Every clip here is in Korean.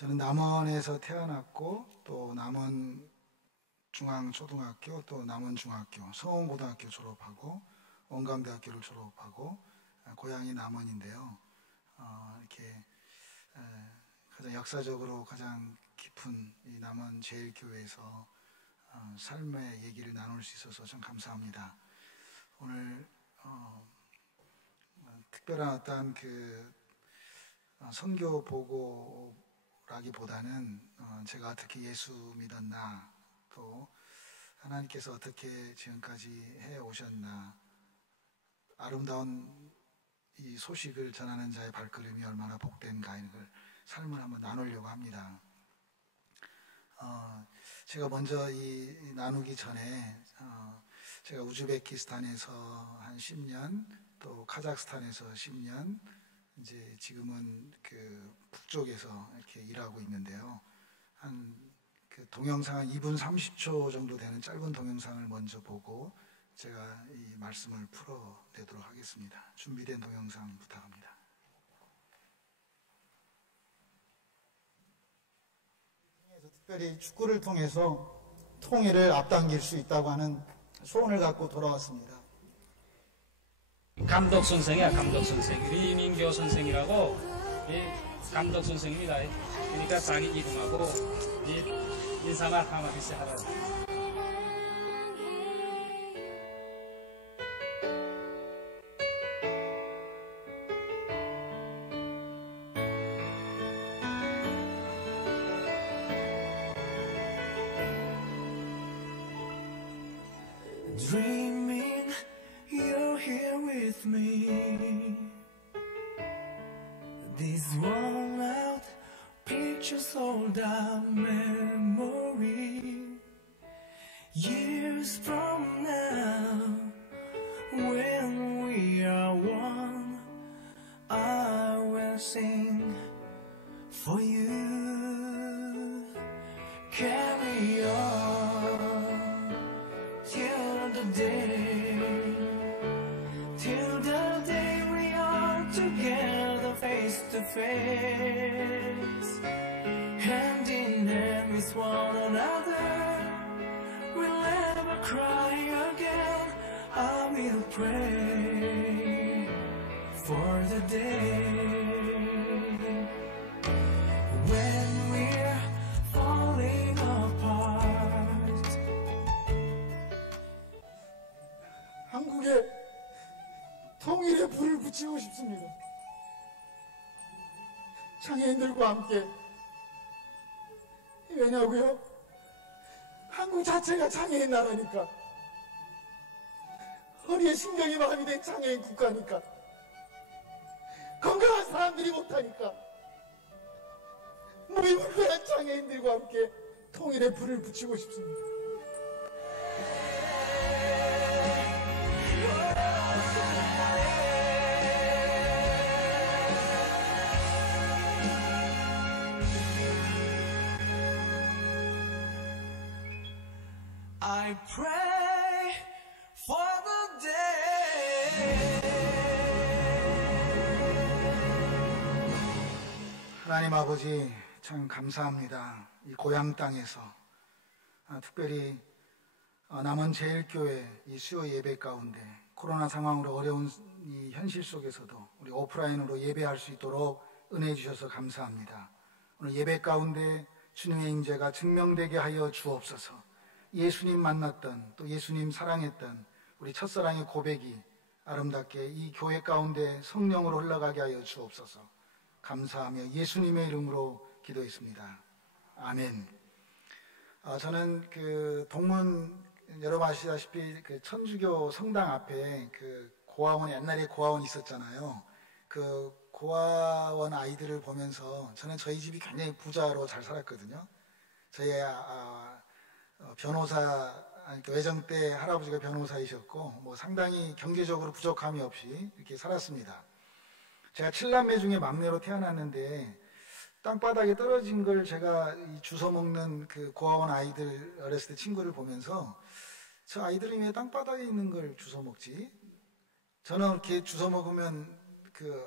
저는 남원에서 태어났고 또 남원 중앙초등학교 또 남원중학교, 성원고등학교 졸업하고 원광대학교를 졸업하고 고향이 남원인데요. 이렇게 가장 역사적으로 가장 깊은 이 남원 제일교회에서 삶의 얘기를 나눌 수 있어서 참 감사합니다. 오늘 특별한 어떤 선교 보고라기보다는 제가 어떻게 예수 믿었나, 또 하나님께서 어떻게 지금까지 해 오셨나, 아름다운 이 소식을 전하는 자의 발걸음이 얼마나 복된가, 이걸 삶을 한번 나누려고 합니다. 제가 먼저 이 나누기 전에 제가 우즈베키스탄에서 한 10년, 또 카자흐스탄에서 10년, 이제 지금은 북쪽에서 이렇게 일하고 있는데요. 동영상 한 2분 30초 정도 되는 짧은 동영상을 먼저 보고 제가 이 말씀을 풀어내도록 하겠습니다. 준비된 동영상 부탁합니다. 특별히 축구를 통해서 통일을 앞당길 수 있다고 하는 소원을 갖고 돌아왔습니다. 감독 선생이야, 감독 선생. 리민교 선생이라고 감독 선생입니다. 그러니까 자기 이름하고 인사말 한마디씩 하라. Dreaming you're here with me. These worn out pictures hold our memory. Years from now, when we are one, I will sing for you. Carry on till the day we are together face to face, hand in hand with one another. We'll never cry again. I will pray for the day when we're falling apart. 한국에 통일의 불을 붙이고 싶습니다. 장애인들과 함께. 왜냐고요? 한국 자체가 장애인 나라니까. 허리에 신경이 마비된 장애인 국가니까. 건강한 사람들이 못하니까. 몸이 불편한 장애인들과 함께 통일의 불을 붙이고 싶습니다. I pray for the day. 하나님 아버지, 참 감사합니다. 이 고향 땅에서 특별히 남원 제일교회 이 수요 예배 가운데 코로나 상황으로 어려운 이 현실 속에서도 우리 오프라인으로 예배할 수 있도록 은혜 주셔서 감사합니다. 오늘 예배 가운데 주님의 임재가 증명되게 하여 주옵소서. 예수님 만났던, 또 예수님 사랑했던 우리 첫사랑의 고백이 아름답게 이 교회 가운데 성령으로 흘러가게 하여 주옵소서. 감사하며 예수님의 이름으로 기도했습니다. 아멘. 저는 동문, 여러분 아시다시피 천주교 성당 앞에 고아원, 옛날에 고아원 있었잖아요. 고아원 아이들을 보면서 저는 저희 집이 굉장히 부자로 잘 살았거든요. 저희 변호사, 외정 때 할아버지가 변호사이셨고 상당히 경제적으로 부족함이 없이 이렇게 살았습니다. 제가 7남매 중에 막내로 태어났는데 땅바닥에 떨어진 걸 제가 주워 먹는 고아원 아이들, 어렸을 때 친구를 보면서 저 아이들은 왜 땅바닥에 있는 걸 주워 먹지? 저는 이렇게 주워 먹으면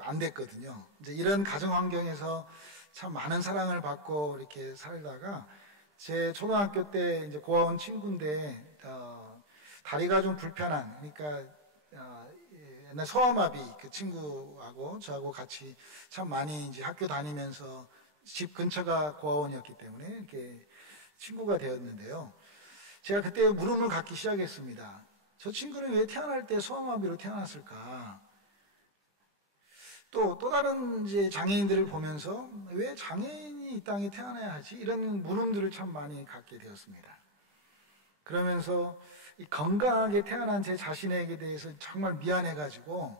안 됐거든요. 이제 이런 가정 환경에서 참 많은 사랑을 받고 이렇게 살다가 제 초등학교 때 이제 고아원 친구인데 다리가 좀 불편한, 그러니까 옛날 소아마비 그 친구하고 저하고 같이 참 많이 이제 학교 다니면서 집 근처가 고아원이었기 때문에 이렇게 친구가 되었는데요. 제가 그때 물음을 갖기 시작했습니다. 저 친구는 왜 태어날 때 소아마비로 태어났을까? 또 다른 이제 장애인들을 보면서 왜 장애인이 이 땅에 태어나야 하지? 이런 물음들을 참 많이 갖게 되었습니다. 그러면서 이 건강하게 태어난 제 자신에게 대해서 정말 미안해가지고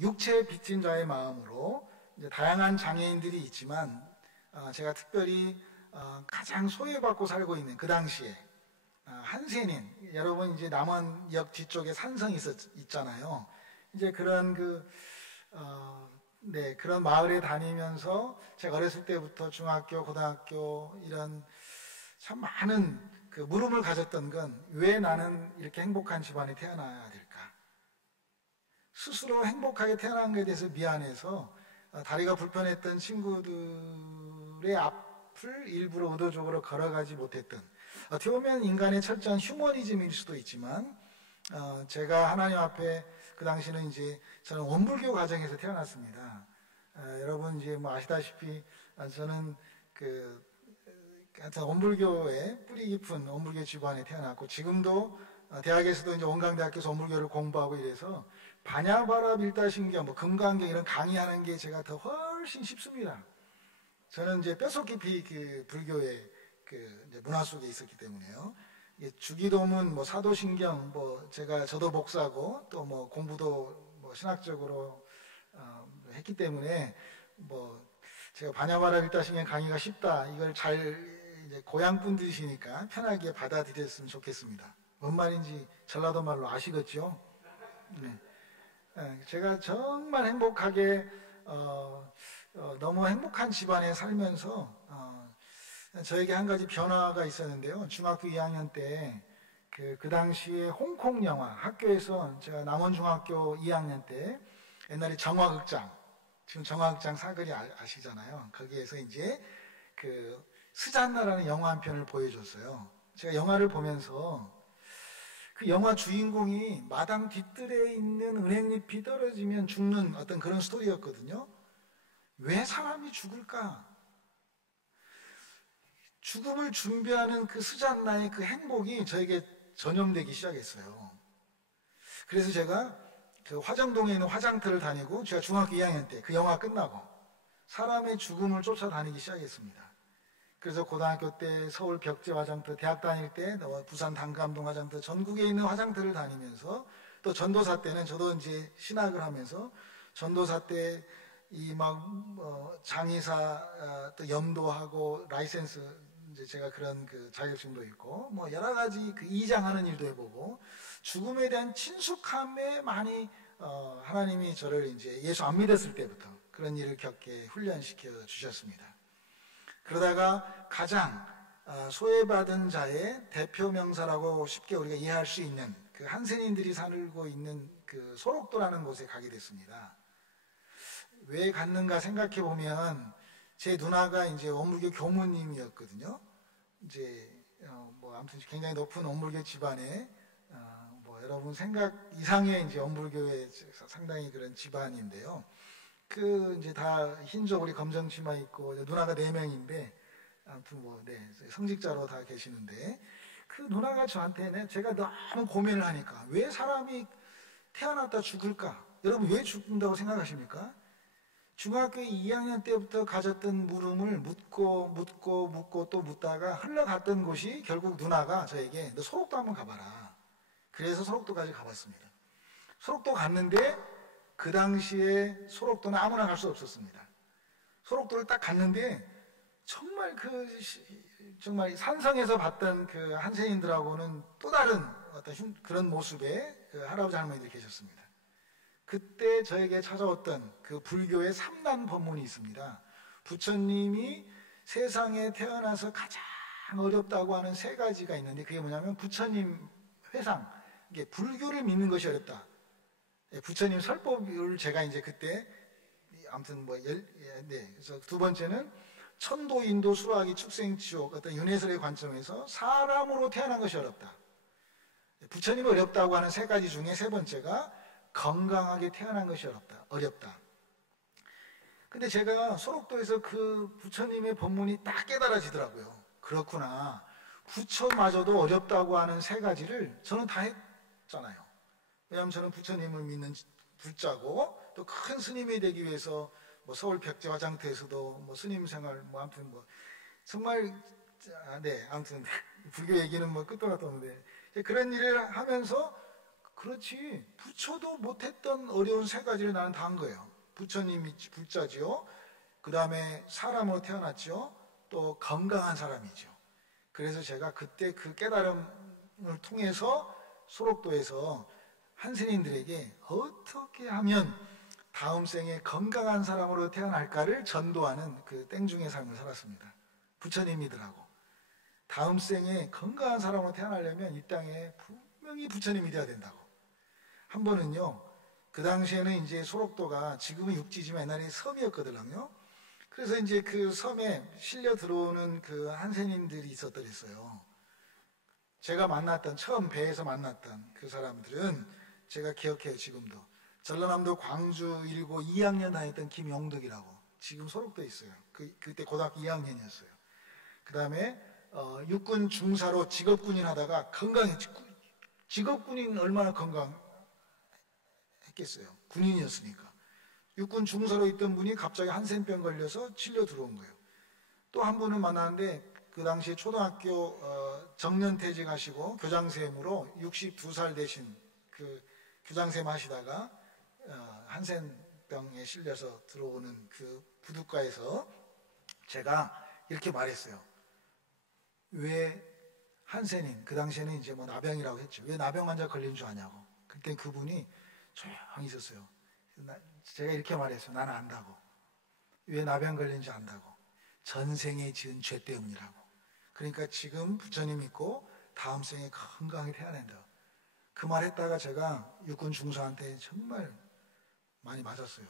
육체에 빚진 자의 마음으로 이제 다양한 장애인들이 있지만 제가 특별히 가장 소외받고 살고 있는 그 당시에 한센인, 여러분 이제 남원역 뒤쪽에 산성이 있잖아요. 이제 그런 그런 마을에 다니면서 제가 어렸을 때부터 중학교, 고등학교 이런 참 많은 그 물음을 가졌던 건 왜 나는 이렇게 행복한 집안에 태어나야 될까? 스스로 행복하게 태어난 것에 대해서 미안해서 다리가 불편했던 친구들의 앞을 일부러 의도적으로 걸어가지 못했던, 어떻게 보면 인간의 철저한 휴머니즘일 수도 있지만 제가 하나님 앞에 그 당시는 이제 저는 원불교 가정에서 태어났습니다. 여러분 이제 뭐 아시다시피 저는 하여튼 원불교의 뿌리 깊은 원불교 집안에 태어났고, 지금도 대학에서도 이제 원광대학교에서 원불교를 공부하고 이래서 바냐바라 밀다신경, 뭐 금강경 이런 강의하는 게 제가 더 훨씬 쉽습니다. 저는 이제 뼛속 깊이 그 불교의 이제 문화 속에 있었기 때문에요. 주기도문, 뭐 사도신경, 저도 목사고 또 뭐 공부도 뭐 신학적으로 했기 때문에 제가 바냐바라 밀다신경 강의가 쉽다, 이걸 잘 이제 고향 분들이시니까 편하게 받아들였으면 좋겠습니다. 뭔 말인지 전라도 말로 아시겠죠? 네. 제가 정말 행복하게 너무 행복한 집안에 살면서 저에게 한 가지 변화가 있었는데요. 중학교 2학년 때 그 당시에 홍콩 영화, 학교에서 제가 남원중학교 2학년 때 옛날에 정화극장, 지금 정화극장 사거리 아시잖아요. 거기에서 이제 스잔나라는 영화 한 편을 보여줬어요. 제가 영화를 보면서 그 영화 주인공이 마당 뒤뜰에 있는 은행잎이 떨어지면 죽는 어떤 그런 스토리였거든요. 왜 사람이 죽을까? 죽음을 준비하는 그 스잔나의 그 행복이 저에게 전염되기 시작했어요. 그래서 제가 그 화정동에 있는 화장터를 다니고, 제가 중학교 2학년 때 그 영화 끝나고 사람의 죽음을 쫓아다니기 시작했습니다. 그래서 고등학교 때 서울 벽제 화장터, 대학 다닐 때 부산 단감동 화장터, 전국에 있는 화장터를 다니면서, 또 전도사 때는 저도 이제 신학을 하면서 전도사 때 장의사 또 염도하고 라이센스, 이제 제가 그런 그 자격증도 있고 뭐 여러 가지 그 이장하는 일도 해보고, 죽음에 대한 친숙함에 많이 하나님이 저를 이제 예수 안 믿었을 때부터 그런 일을 겪게 훈련시켜 주셨습니다. 그러다가 가장 소외받은 자의 대표 명사라고 쉽게 우리가 이해할 수 있는 그 한센인들이 살고 있는 그 소록도라는 곳에 가게 됐습니다. 왜 갔는가 생각해 보면 제 누나가 이제 원불교 교무님이었거든요. 이제 아무튼 굉장히 높은 원불교 집안에 여러분 생각 이상의 이제 원불교의 상당히 그런 집안인데요. 이제 다 흰족 우리 검정 치마 입고 누나가 4명인데 아무튼 성직자로 다 계시는데, 그 누나가 저한테 제가 너무 고민을 하니까, 왜 사람이 태어났다 죽을까? 여러분 왜 죽는다고 생각하십니까? 중학교 2학년 때부터 가졌던 물음을 묻고 또 묻다가 흘러갔던 곳이 결국 누나가 저에게 너 소록도 한번 가봐라. 그래서 소록도까지 가봤습니다. 소록도 갔는데 그 당시에 소록도는 아무나 갈 수 없었습니다. 소록도를 딱 갔는데 정말 정말 산성에서 봤던 그 한센인들하고는 또 다른 어떤 그런 모습의 그 할아버지 할머니들이 계셨습니다. 그때 저에게 찾아왔던 그 불교의 3단 법문이 있습니다. 부처님이 세상에 태어나서 가장 어렵다고 하는 3가지가 있는데, 그게 뭐냐면 부처님 회상, 이게 불교를 믿는 것이 어렵다. 부처님 설법을 제가 이제 그때 아무튼 네. 그래서 두 번째는 천도, 인도, 수라기, 축생, 지옥 어떤 윤회설의 관점에서 사람으로 태어난 것이 어렵다. 부처님이 어렵다고 하는 세 가지 중에 세 번째가 건강하게 태어난 것이 어렵다. 근데 제가 소록도에서 그 부처님의 법문이 딱 깨달아지더라고요. 그렇구나. 부처마저도 어렵다고 하는 세 가지를 저는 다 했잖아요. 왜냐하면 저는 부처님을 믿는 불자고 또 큰 스님이 되기 위해서 뭐 서울 백제화장터에서도 뭐 스님 생활 뭐 아무튼 뭐 정말 네 아무튼 불교 얘기는 뭐 끝도 갔다 오는데 그런 일을 하면서 그렇지 부처도 못했던 어려운 세 가지를 나는 다 한 거예요. 부처님이 불자지요. 그 다음에 사람으로 태어났죠. 또 건강한 사람이죠. 그래서 제가 그때 그 깨달음을 통해서 소록도에서 한스님들에게 어떻게 하면 다음 생에 건강한 사람으로 태어날까를 전도하는 그 땡중의 삶을 살았습니다. 부처님이더라고. 다음 생에 건강한 사람으로 태어나려면 이 땅에 분명히 부처님이 돼야 된다고. 한 번은요, 그 당시에는 이제 소록도가 지금은 육지지만 옛날에 섬이었거든요. 그래서 이제 그 섬에 실려 들어오는 그 한세님들이 있었더랬어요. 제가 만났던, 처음 배에서 만났던 그 사람들은 제가 기억해요, 지금도. 전라남도 광주 1고 2학년 다녔던 김용덕이라고. 지금 소록도에 있어요. 그때 고등학교 2학년이었어요. 그 다음에 육군 중사로 직업군인 하다가 직업군인 얼마나 건강했겠어요. 군인이었으니까. 육군 중사로 있던 분이 갑자기 한센병 걸려서 치료 들어온 거예요. 또 한 분은 만났는데 그 당시에 초등학교 정년퇴직하시고 교장선생으로 62살 되신 그 교장선생 하시다가 한센병에 실려서 들어오는 그 부둣가에서 제가 이렇게 말했어요. 왜 한센인, 그 당시에는 이제 뭐 나병이라고 했죠. 왜 나병 환자 걸린 줄 아냐고. 그때 그분이 조용히 있었어요. 제가 이렇게 말했어요. 나는 안다고. 왜 나병 걸린지 안다고. 전생에 지은 죄 때문이라고. 그러니까 지금 부처님 믿고 다음 생에 건강하게 태어난다. 그 말 했다가 제가 육군 중사한테 정말 많이 맞았어요.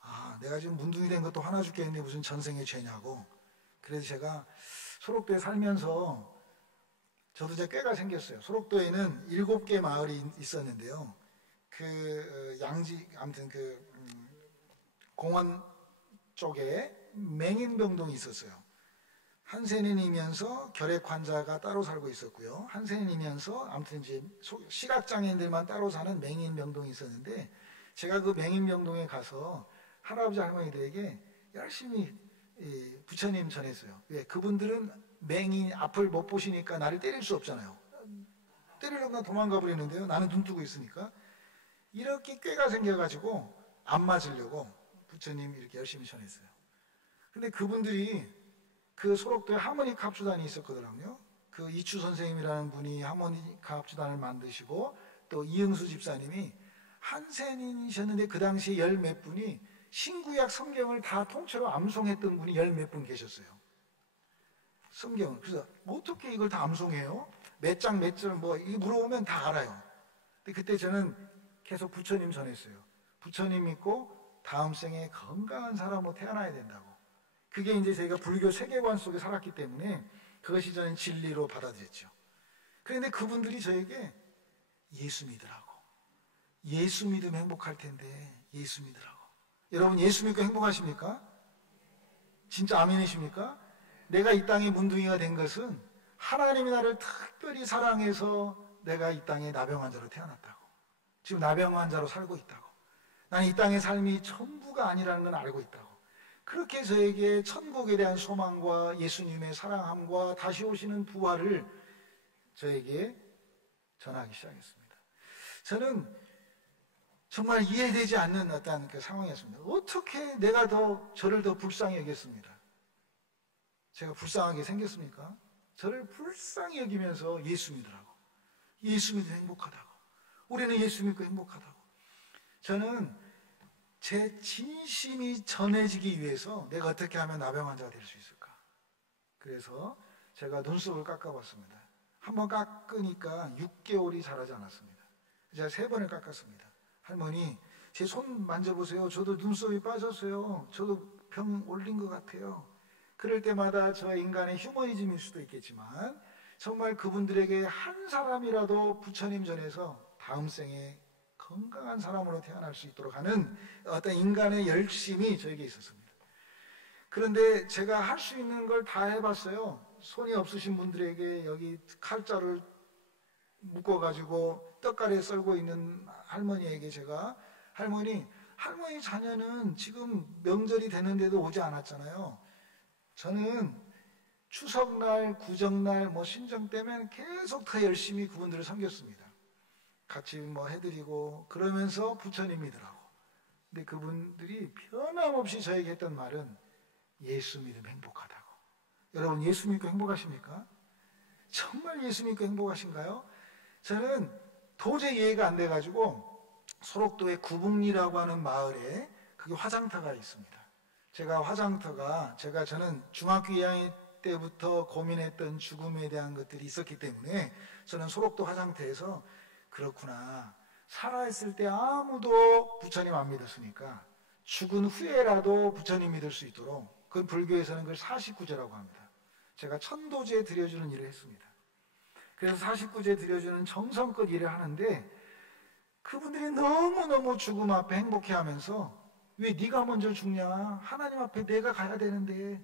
아, 내가 지금 문둥이 된 것도 하나 죽겠는데 무슨 전생의 죄냐고. 그래서 제가 소록도에 살면서 저도 이제 꾀가 생겼어요. 소록도에는 7개 마을이 있었는데요. 그 양지 아무튼 그 공원 쪽에 맹인병동이 있었어요. 한센인이면서 결핵 환자가 따로 살고 있었고요. 한센인이면서 아무튼 이제 시각장애인들만 따로 사는 맹인병동이 있었는데 제가 그 맹인병동에 가서 할아버지 할머니들에게 열심히 부처님 전했어요. 왜? 그분들은 맹인 앞을 못 보시니까 나를 때릴 수 없잖아요. 때리려고 나 도망가 버리는데요. 나는 눈 뜨고 있으니까. 이렇게 꾀가 생겨가지고 안 맞으려고 부처님 이렇게 열심히 전했어요. 근데 그분들이 그 소록도에 하모니카 합주단이 있었거든요. 그 이추 선생님이라는 분이 하모니카 합주단을 만드시고 또 이응수 집사님이 한센인이셨는데 그 당시에 열 몇 분이 신구약 성경을 다 통째로 암송했던 분이 열 몇 분 계셨어요. 성경을. 그래서 어떻게 이걸 다 암송해요? 몇 장 몇 절 뭐 이거 물어보면 다 알아요. 근데 그때 저는 계속 부처님 전했어요. 부처님 믿고 다음 생에 건강한 사람으로 태어나야 된다고. 그게 이제 저희가 불교 세계관 속에 살았기 때문에 그것이 저는 진리로 받아들였죠. 그런데 그분들이 저에게 예수 믿으라고. 예수 믿으면 행복할 텐데 예수 믿으라고. 여러분 예수 믿고 행복하십니까? 진짜 아멘이십니까? 내가 이 땅에 문둥이가 된 것은 하나님이 나를 특별히 사랑해서 내가 이 땅에 나병 환자로 태어났다고. 지금 나병 환자로 살고 있다고. 나는 이 땅의 삶이 전부가 아니라는 걸 알고 있다고. 그렇게 저에게 천국에 대한 소망과 예수님의 사랑함과 다시 오시는 부활을 저에게 전하기 시작했습니다. 저는 정말 이해되지 않는 어떤 그 상황이었습니다. 어떻게 내가 저를 더 불쌍히 여겼습니다. 제가 불쌍하게 생겼습니까? 저를 불쌍히 여기면서 예수 믿으라고. 예수 믿으면 행복하다고. 우리는 예수 믿고 행복하다고. 저는 제 진심이 전해지기 위해서 내가 어떻게 하면 나병 환자가 될 수 있을까? 그래서 제가 눈썹을 깎아봤습니다. 한 번 깎으니까 6개월이 자라지 않았습니다. 제가 3번을 깎았습니다. 할머니, 제 손 만져보세요. 저도 눈썹이 빠졌어요. 저도 병 올린 것 같아요. 그럴 때마다 저 인간의 휴머니즘일 수도 있겠지만 정말 그분들에게 한 사람이라도 부처님 전에서 다음 생에 건강한 사람으로 태어날 수 있도록 하는 어떤 인간의 열심이 저에게 있었습니다. 그런데 제가 할 수 있는 걸 다 해봤어요. 손이 없으신 분들에게 여기 칼자를 묶어가지고 떡갈이에 썰고 있는 할머니에게 제가 할머니 자녀는 지금 명절이 됐는데도 오지 않았잖아요. 저는 추석날, 구정날, 신정 때면 계속 더 열심히 그분들을 섬겼습니다. 같이 해드리고 그러면서 부처님 믿으라고. 근데 그분들이 변함없이 저에게 했던 말은 예수 믿으면 행복하다고. 여러분 예수 믿고 행복하십니까? 정말 예수 믿고 행복하신가요? 저는 도저히 이해가 안 돼가지고 소록도의 구북리라고 하는 마을에 그게 화장터가 있습니다. 저는 중학교 2학년 때부터 고민했던 죽음에 대한 것들이 있었기 때문에 저는 소록도 화장터에서 그렇구나. 살아있을 때 아무도 부처님 안 믿었으니까 죽은 후에라도 부처님 믿을 수 있도록, 그 불교에서는 그걸 49제라고 합니다. 제가 천도제 드려주는 일을 했습니다. 그래서 49제 드려주는 정성껏 일을 하는데 그분들이 너무너무 죽음 앞에 행복해하면서 왜 네가 먼저 죽냐? 하나님 앞에 내가 가야 되는데.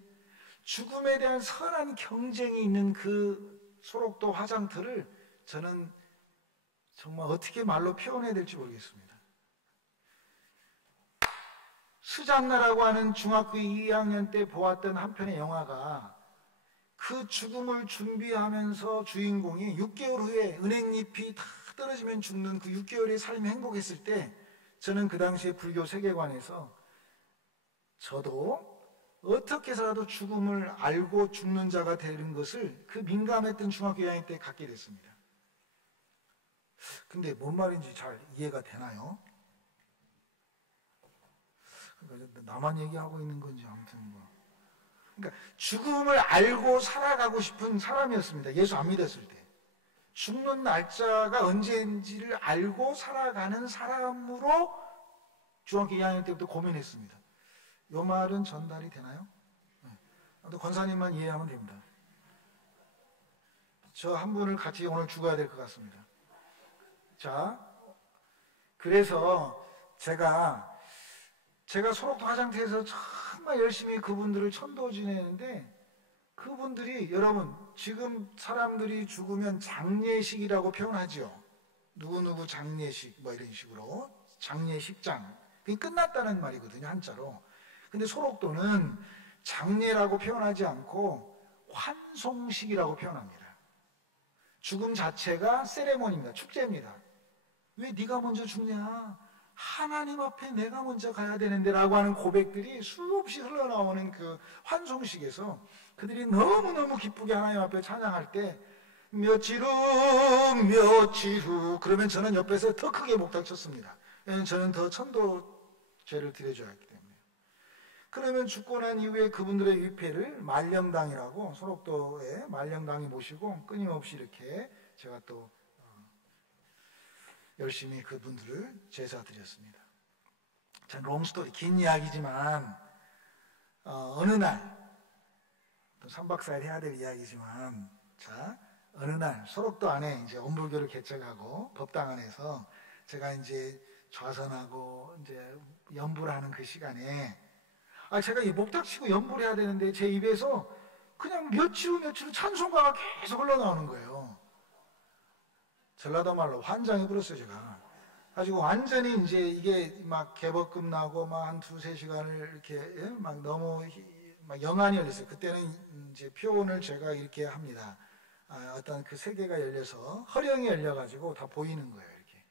죽음에 대한 선한 경쟁이 있는 그 소록도 화장터를 저는 정말 어떻게 말로 표현해야 될지 모르겠습니다. 수장나라고 하는 중학교 2학년 때 보았던 한 편의 영화가 그 죽음을 준비하면서 주인공이 6개월 후에 은행잎이 다 떨어지면 죽는 그 6개월의 삶이 행복했을 때 저는 그 당시에 불교 세계관에서 저도 어떻게 해서라도 죽음을 알고 죽는 자가 되는 것을 그 민감했던 중학교 2학년 때 갖게 됐습니다. 근데 뭔 말인지 잘 이해가 되나요? 그러니까 나만 얘기하고 있는 건지 아무튼 그러니까 죽음을 알고 살아가고 싶은 사람이었습니다. 예수 안 믿었을 때. 죽는 날짜가 언제인지를 알고 살아가는 사람으로 중학교 2학년 때부터 고민했습니다. 이 말은 전달이 되나요? 네. 권사님만 이해하면 됩니다. 저 한 분을 같이 오늘 죽어야 될 것 같습니다. 자, 그래서 제가 소록도 화장터에서 정말 열심히 그분들을 천도 지내는데 그분들이, 여러분 지금 사람들이 죽으면 장례식이라고 표현하죠. 누구누구 장례식 이런 식으로 장례식장, 그게 끝났다는 말이거든요, 한자로. 근데 소록도는 장례라고 표현하지 않고 환송식이라고 표현합니다. 죽음 자체가 세레모니입니다. 축제입니다. 왜 네가 먼저 죽냐? 하나님 앞에 내가 먼저 가야 되는데 라고 하는 고백들이 수없이 흘러나오는 그 환송식에서 그들이 너무너무 기쁘게 하나님 앞에 찬양할 때 며칠 후 그러면 저는 옆에서 더 크게 목탁 쳤습니다. 왜냐하면 저는 더 천도죄를 드려줘야 했기 때문에. 그러면 죽고 난 이후에 그분들의 위패를 말령당이라고, 소록도에 말령당이 모시고 끊임없이 이렇게 제가 또 열심히 그분들을 제사 드렸습니다. 참 롱스토리, 긴 이야기지만 어느 날, 또 3박 4일 해야 될 이야기지만, 자, 어느 날 소록도 안에 이제 엄불교를 개척하고 법당 안에서 제가 이제 좌선하고 이제 연불을 하는 그 시간에 제가 이 목탁 치고 연불을 해야 되는데 제 입에서 그냥 며칠 후 찬송가가 계속 흘러나오는 거예요. 전라도 말로 환장해버렸어요, 제가. 가지고 완전히 이제 이게 막 개법금 나고 막 한 2-3시간을 이렇게 막 너무 막 영안이 열렸어요. 그때는 이제 표현을 제가 이렇게 합니다. 어떤 그 세계가 열려서 허령이 열려가지고 다 보이는 거예요, 이렇게.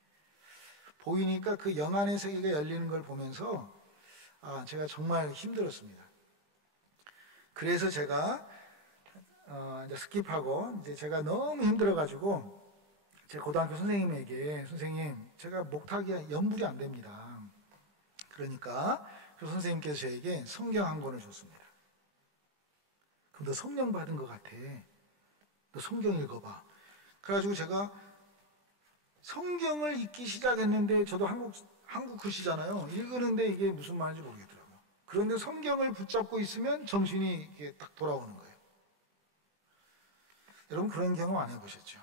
보이니까 그 영안의 세계가 열리는 걸 보면서 제가 정말 힘들었습니다. 그래서 제가 이제 스킵하고 이제 제가 너무 힘들어가지고 제 고등학교 선생님에게, 선생님 제가 목탁이 연불이 안 됩니다. 그러니까 그 선생님께서 저에게 성경 한 권을 줬습니다. 그럼 너 성령 받은 것 같아. 너 성경 읽어봐. 그래가지고 제가 성경을 읽기 시작했는데 저도 한국 글씨잖아요. 읽는데 이게 무슨 말인지 모르겠더라고요. 그런데 성경을 붙잡고 있으면 정신이 이렇게 딱 돌아오는 거예요. 여러분 그런 경험 안 해보셨죠?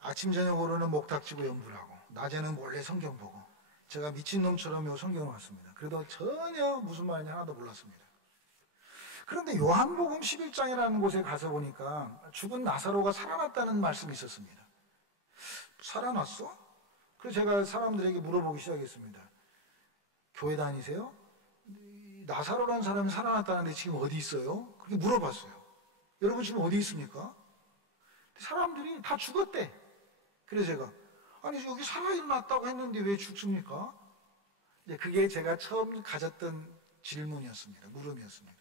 아침 저녁으로는 목탁지고 연구를 하고 낮에는 몰래 성경 보고 제가 미친놈처럼 요 성경을 봤습니다. 그래도 전혀 무슨 말인지 하나도 몰랐습니다. 그런데 요한복음 11장이라는 곳에 가서 보니까 죽은 나사로가 살아났다는 말씀이 있었습니다. 살아났어? 그래서 제가 사람들에게 물어보기 시작했습니다. 교회 다니세요? 나사로라는 사람이 살아났다는데 지금 어디 있어요? 그렇게 물어봤어요. 여러분 지금 어디 있습니까? 사람들이 다 죽었대. 그래서 제가 아니 여기 살아났다고 했는데 왜 죽습니까? 그게 제가 처음 가졌던 질문이었습니다. 물음이었습니다.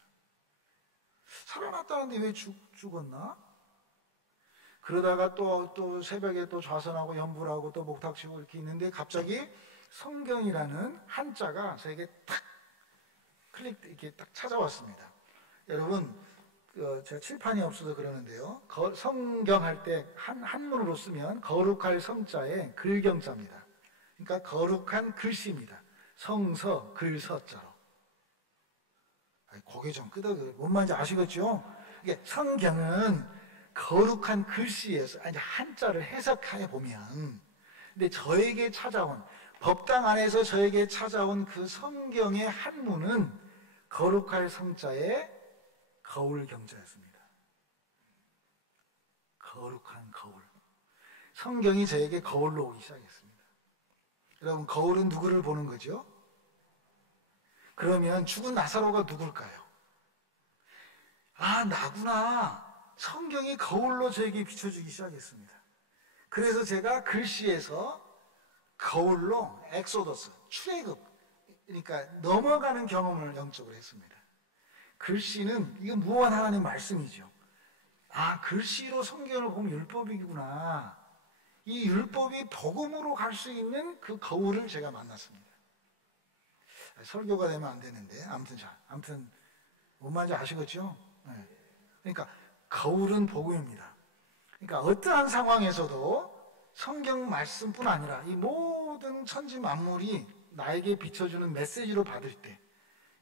살아났다는데 왜 죽었나? 그러다가 또 새벽에 또 좌선하고 연불하고 또 목탁치고 이렇게 있는데 갑자기 성경이라는 한자가 저에게 탁 이렇게 딱 찾아왔습니다. 여러분 제가 칠판이 없어서 그러는데요. 성경 할 때 한문으로 쓰면 거룩할 성자에 글경자입니다. 그러니까 거룩한 글씨입니다. 성서 글서자로. 고개 좀 끄덕여. 뭔 말인지 아시겠죠? 이게 성경은 거룩한 글씨에서 한자를 해석해 보면, 근데 저에게 찾아온 법당 안에서 저에게 찾아온 그 성경의 한문은 거룩할 성자의 거울 경자였습니다. 거룩한 거울. 성경이 저에게 거울로 오기 시작했습니다. 여러분 거울은 누구를 보는 거죠? 그러면 죽은 나사로가 누굴까요? 아, 나구나. 성경이 거울로 저에게 비춰주기 시작했습니다. 그래서 제가 글씨에서 거울로 엑소더스, 출애굽, 그러니까 넘어가는 경험을 영적으로 했습니다. 글씨는 이건 무한 하나님 말씀이죠. 아, 글씨로 성경을 보면 율법이구나. 이 율법이 복음으로 갈 수 있는 그 거울을 제가 만났습니다. 설교가 되면 안 되는데 아무튼 뭔 말인지 아시겠죠? 네. 그러니까 거울은 복음입니다. 그러니까 어떠한 상황에서도 성경 말씀뿐 아니라 이 모든 천지 만물이 나에게 비춰주는 메시지로 받을 때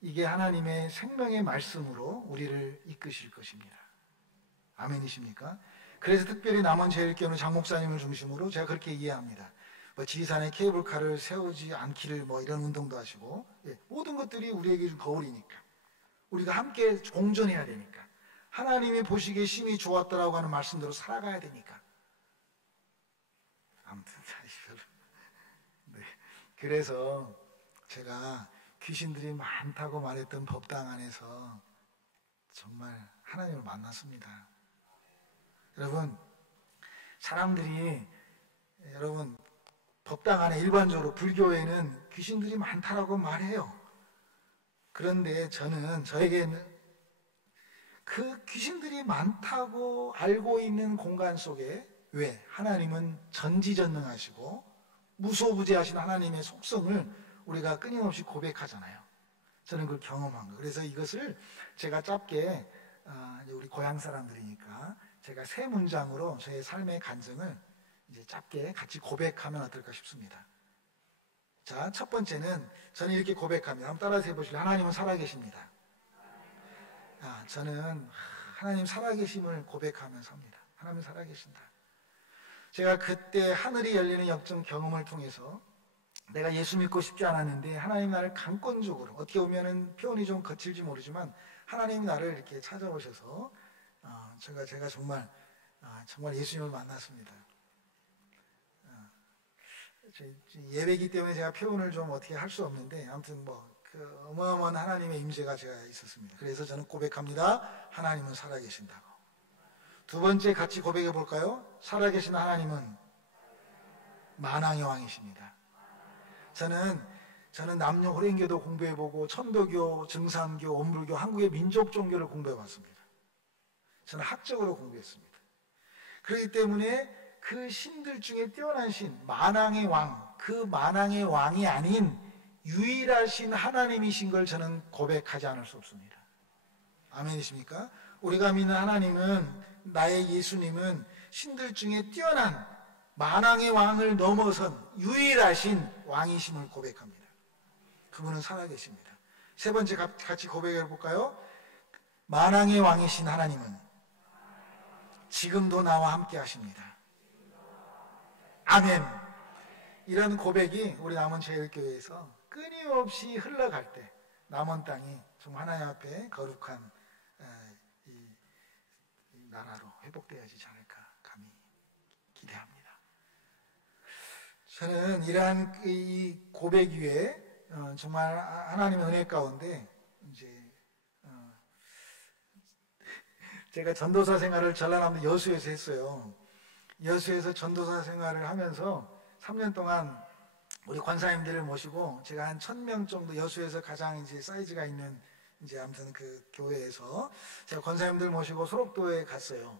이게 하나님의 생명의 말씀으로 우리를 이끄실 것입니다. 아멘이십니까? 그래서 특별히 남원제일교회 장 목사님을 중심으로 제가 그렇게 이해합니다. 지리산에 케이블카를 세우지 않기를 이런 운동도 하시고, 모든 것들이 우리에게 준 거울이니까 우리가 함께 공존해야 되니까 하나님이 보시기에 심히 좋았더라고 하는 말씀대로 살아가야 되니까. 아무튼 네. 그래서 제가 귀신들이 많다고 말했던 법당 안에서 정말 하나님을 만났습니다. 여러분 사람들이 법당 안에 일반적으로 불교에는 귀신들이 많다라고 말해요. 그런데 저에게는 그 귀신들이 많다고 알고 있는 공간 속에 왜 하나님은 전지전능하시고 무소부재하신 하나님의 속성을 우리가 끊임없이 고백하잖아요. 저는 그걸 경험한 거예요. 그래서 이것을 제가 짧게 우리 고향 사람들이니까 제가 세 문장으로 저의 삶의 간증을 이제 짧게 같이 고백하면 어떨까 싶습니다. 자, 첫 번째는 저는 이렇게 고백합니다. 한번 따라서 해보실래요? 하나님은 살아계십니다. 저는 하나님 살아계심을 고백하면서 합니다. 하나님 살아계신다. 제가 그때 하늘이 열리는 역정 경험을 통해서 내가 예수 믿고 싶지 않았는데 하나님 나를 강권적으로, 어떻게 보면 표현이 좀 거칠지 모르지만 하나님이 나를 이렇게 찾아오셔서 제가 정말 예수님을 만났습니다. 예배이기 때문에 제가 표현을 좀 어떻게 할 수 없는데 아무튼 그 어마어마한 하나님의 임재가 제가 있었습니다. 그래서 저는 고백합니다. 하나님은 살아계신다고. 두 번째 같이 고백해 볼까요? 살아계신 하나님은 만왕의 왕이십니다. 저는 남녀 호랭교도 공부해보고 천도교, 증산교, 원불교, 한국의 민족 종교를 공부해봤습니다. 저는 학적으로 공부했습니다. 그렇기 때문에 그 신들 중에 뛰어난 신, 만왕의 왕, 그 만왕의 왕이 아닌 유일하신 하나님이신 걸 저는 고백하지 않을 수 없습니다. 아멘이십니까? 우리가 믿는 하나님은, 나의 예수님은 신들 중에 뛰어난 만왕의 왕을 넘어선 유일하신 왕이심을 고백합니다. 그분은 살아계십니다. 세 번째 같이 고백해 볼까요? 만왕의 왕이신 하나님은 지금도 나와 함께 하십니다. 아멘. 이런 고백이 우리 남원제일교회에서 끊임없이 흘러갈 때 남원 땅이 정말 하나님 앞에 거룩한 이 나라로 회복되어지지 않을까 감히 기대합니다. 저는 이러한 이 고백 위에 정말 하나님의 은혜 가운데 이제 제가 전도사 생활을 전라남도 여수에서 했어요. 여수에서 전도사 생활을 하면서 3년 동안 우리 권사님들을 모시고 제가 한 1000명 정도 여수에서 가장 이제 사이즈가 있는 이제 아무튼 그 교회에서 제가 권사님들 모시고 소록도에 갔어요.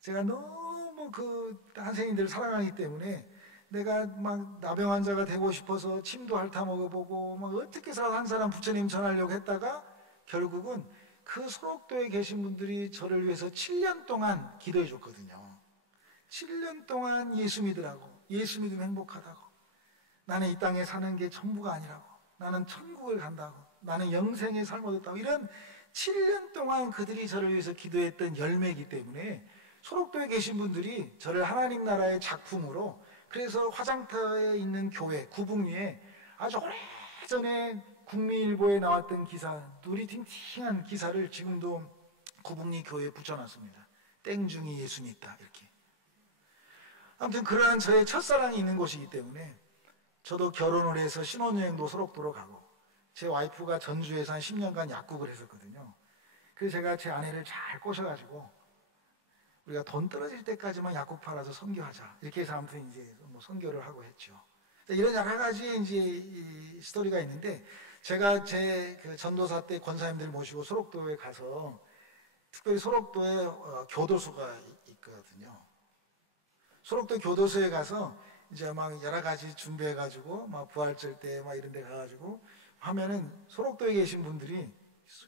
제가 너무 그 한생인들을 사랑하기 때문에 내가 막 나병 환자가 되고 싶어서 침도 핥아 먹어보고 막 어떻게 해서 한 사람 부처님 전하려고 했다가 결국은 그 소록도에 계신 분들이 저를 위해서 7년 동안 기도해 줬거든요. 7년 동안 예수 믿으라고, 예수 믿으면 행복하다고, 나는 이 땅에 사는 게 전부가 아니라고, 나는 천국을 간다고, 나는 영생의 삶을 얻었다고, 이런 7년 동안 그들이 저를 위해서 기도했던 열매이기 때문에 소록도에 계신 분들이 저를 하나님 나라의 작품으로, 그래서 화장터에 있는 교회 구북리에 아주 오래전에 국민일보에 나왔던 기사, 눈이 팅팅한 기사를 지금도 구북리 교회에 붙여놨습니다. 땡중이 예수 믿다 이렇게. 아무튼 그러한 저의 첫사랑이 있는 곳이기 때문에 저도 결혼을 해서 신혼여행도 소록도로 가고, 제 와이프가 전주에서 한 10년간 약국을 했었거든요. 그래서 제가 제 아내를 잘 꼬셔가지고 우리가 돈 떨어질 때까지만 약국 팔아서 선교하자 이렇게 해서 아무튼 이제 뭐 선교를 하고 했죠. 이런 여러 가지 이제 이 스토리가 있는데, 제가 제 그 전도사 때 권사님들 모시고 소록도에 가서 특별히 소록도에 교도소가 있거든요. 소록도 교도소에 가서 이제 막 여러 가지 준비해가지고 막 부활절 때 막 이런 데 가가지고 하면은 소록도에 계신 분들이,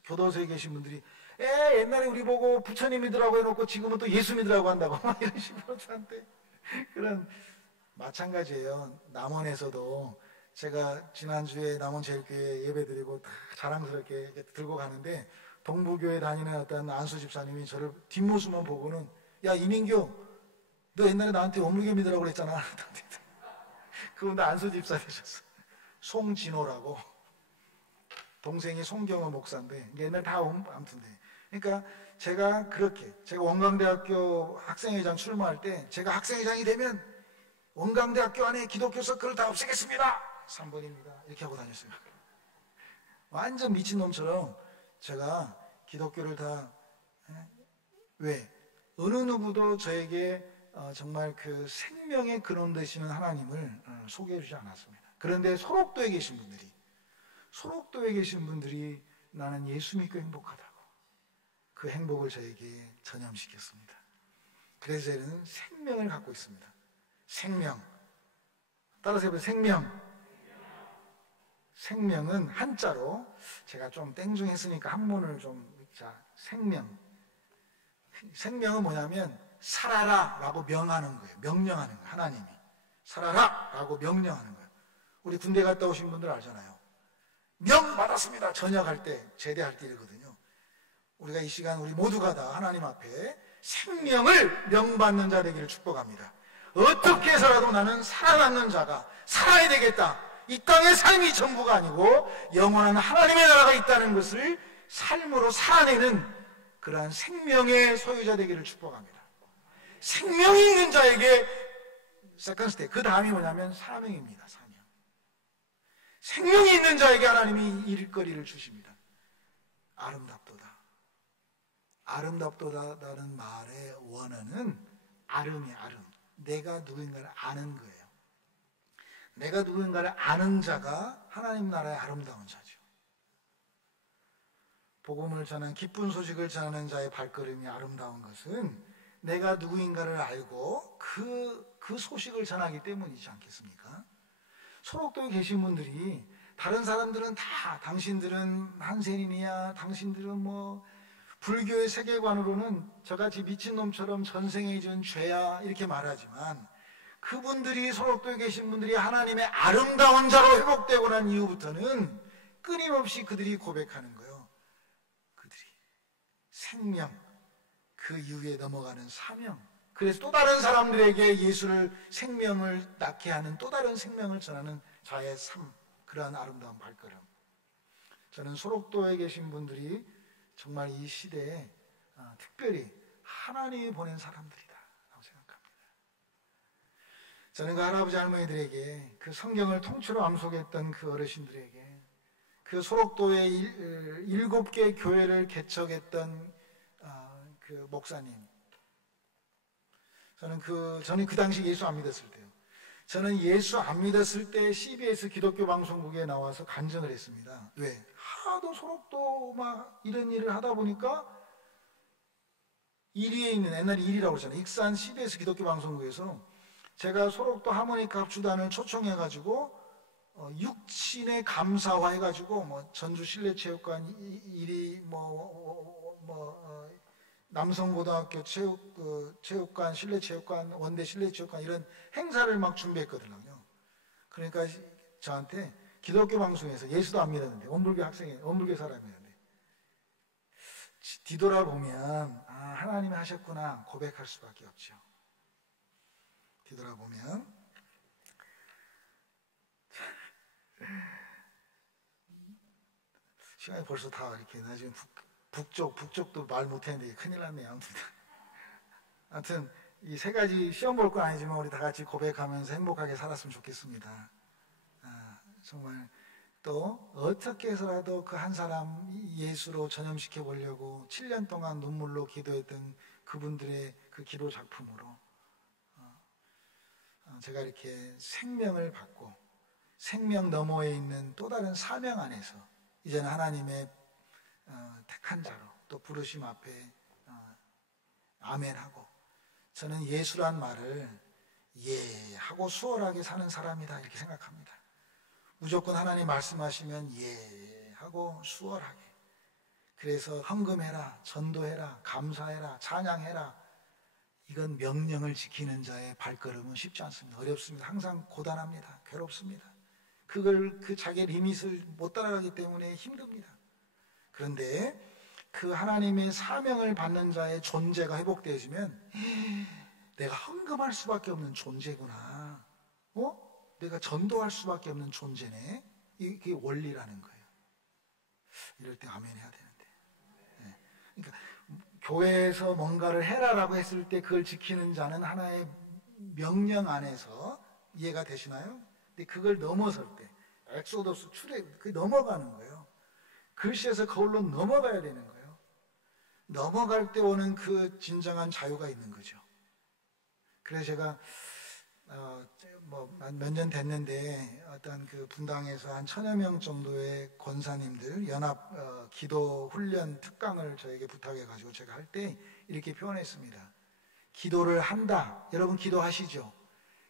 교도소에 계신 분들이 옛날에 우리 보고 부처님 믿으라고 해놓고 지금은 또 예수 믿으라고 한다고 막 이런 식으로 저한테 그런, 마찬가지예요. 남원에서도 제가 지난주에 남원제일교회 예배드리고 다 자랑스럽게 들고 가는데 동부교회 다니는 어떤 안수 집사님이 저를 뒷모습만 보고는, 야 이민규 너 옛날에 나한테 원물개 믿으라고 그랬잖아. 그분도 안수 집사 되셨어. 송진호라고, 동생이 송경호 목사인데 옛날 다 아무튼 돼. 그러니까 제가 그렇게, 제가 원광대학교 학생회장 출마할 때 제가 학생회장이 되면 원광대학교 안에 기독교 서클을 다 없애겠습니다. 3번입니다. 이렇게 하고 다녔어요. 완전 미친놈처럼 제가 기독교를 다, 왜? 어느 누구도 저에게 정말 그 생명의 근원 되시는 하나님을 소개해 주지 않았습니다. 그런데 소록도에 계신 분들이 나는 예수 믿고 행복하다고 그 행복을 저에게 전염시켰습니다. 그래서 저는 생명을 갖고 있습니다. 생명. 따라서 해보세요. 생명. 생명은 한자로, 제가 좀 땡중했으니까 한문을 좀, 자, 생명. 생명은 뭐냐면 살아라 라고 명하는 거예요. 명령하는 거예요. 하나님이 살아라 라고 명령하는 거예요. 우리 군대 갔다 오신 분들 알잖아요. 명 받았습니다. 전역할 때, 제대할 때 이러거든요. 우리가 이 시간 우리 모두가 다 하나님 앞에 생명을 명받는 자 되기를 축복합니다. 어떻게 해서라도 나는 살아남는 자가 살아야 되겠다. 이 땅의 삶이 전부가 아니고 영원한 하나님의 나라가 있다는 것을 삶으로 살아내는 그러한 생명의 소유자 되기를 축복합니다. 생명이 있는 자에게 세컨드 스테이, 그 다음이 뭐냐면 사명입니다. 사명. 생명이 있는 자에게 하나님이 일거리를 주십니다. 아름답도다. 아름답도다라는 말의 원어는 아름이에요. 아름. 내가 누구인가를 아는 거예요. 내가 누구인가를 아는 자가 하나님 나라의 아름다운 자죠. 복음을 전하는, 기쁜 소식을 전하는 자의 발걸음이 아름다운 것은 내가 누구인가를 알고 그 소식을 전하기 때문이지 않겠습니까? 소록도에 계신 분들이, 다른 사람들은 다 당신들은 한센인이야, 당신들은 뭐 불교의 세계관으로는 저같이 미친놈처럼 전생에 지은 죄야 이렇게 말하지만, 그분들이 소록도에 계신 분들이 하나님의 아름다운 자로 회복되고 난 이후부터는 끊임없이 그들이 고백하는 거예요. 그들이 생명, 그 이후에 넘어가는 사명. 그래서 또 다른 사람들에게 예수를 생명을 낳게 하는 또 다른 생명을 전하는 자의 삶, 그러한 아름다운 발걸음. 저는 소록도에 계신 분들이 정말 이 시대에 특별히 하나님이 보낸 사람들이다 라고 생각합니다. 저는 그 할아버지 할머니들에게, 그 성경을 통째로 암송했던 그 어르신들에게, 그 소록도의 7개 교회를 개척했던 그 목사님, 저는 그 당시 예수 안 믿었을 때요. 저는 예수 안 믿었을 때 CBS 기독교 방송국에 나와서 간증을 했습니다. 왜? 하도 소록도 막 이런 일을 하다 보니까 이리에 있는, 옛날에 이리라고 그러잖아요. 익산 CBS 기독교 방송국에서 제가 소록도 하모니카 합주단을 초청해가지고 육신의 감사화 해가지고 뭐 전주 실내체육관 이리 남성고등학교 체육관, 실내체육관, 원대 실내체육관 이런 행사를 막 준비했거든요. 그러니까 저한테 기독교 방송에서, 예수도 안 믿었는데, 원불교 사람이었는데, 뒤돌아보면 하나님이 하셨구나 고백할 수밖에 없죠. 뒤돌아보면 시간이 벌써 다 이렇게, 나 지금 북쪽도 말 못했는데 큰일 났네요. 아무튼 이 세 가지 시험 볼 건 아니지만 우리 다 같이 고백하면서 행복하게 살았으면 좋겠습니다. 정말 또 어떻게 해서라도 그 한 사람 예수로 전염시켜 보려고 7년 동안 눈물로 기도했던 그분들의 그 기도 작품으로 제가 이렇게 생명을 받고 생명 너머에 있는 또 다른 사명 안에서 이제는 하나님의 택한 자로 또 부르심 앞에 아멘하고, 저는 예수란 말을 예 하고 수월하게 사는 사람이다 이렇게 생각합니다. 무조건 하나님 말씀하시면 예 하고 수월하게, 그래서 헌금해라, 전도해라, 감사해라, 찬양해라, 이건 명령을 지키는 자의 발걸음은 쉽지 않습니다. 어렵습니다. 항상 고단합니다. 괴롭습니다. 그 자기의 리밋을 못 따라가기 때문에 힘듭니다. 그런데 그 하나님의 사명을 받는 자의 존재가 회복되어지면 내가 헌금할 수밖에 없는 존재구나, 내가 전도할 수밖에 없는 존재네, 이게 원리라는 거예요. 이럴 때 아멘 해야 되는데, 그러니까 교회에서 뭔가를 해라라고 했을 때 그걸 지키는 자는 하나의 명령 안에서 이해가 되시나요? 근데 그걸 넘어설 때 엑소더스 출애굽 그 넘어가는 거예요. 글씨에서 거울로 넘어가야 되는 거예요. 넘어갈 때 오는 그 진정한 자유가 있는 거죠. 그래서 제가 몇 년 됐는데 어떤 그 분당에서 한 1000여 명 정도의 권사님들 연합 기도 훈련 특강을 저에게 부탁해 가지고 제가 할 때 이렇게 표현했습니다. 기도를 한다. 여러분 기도하시죠?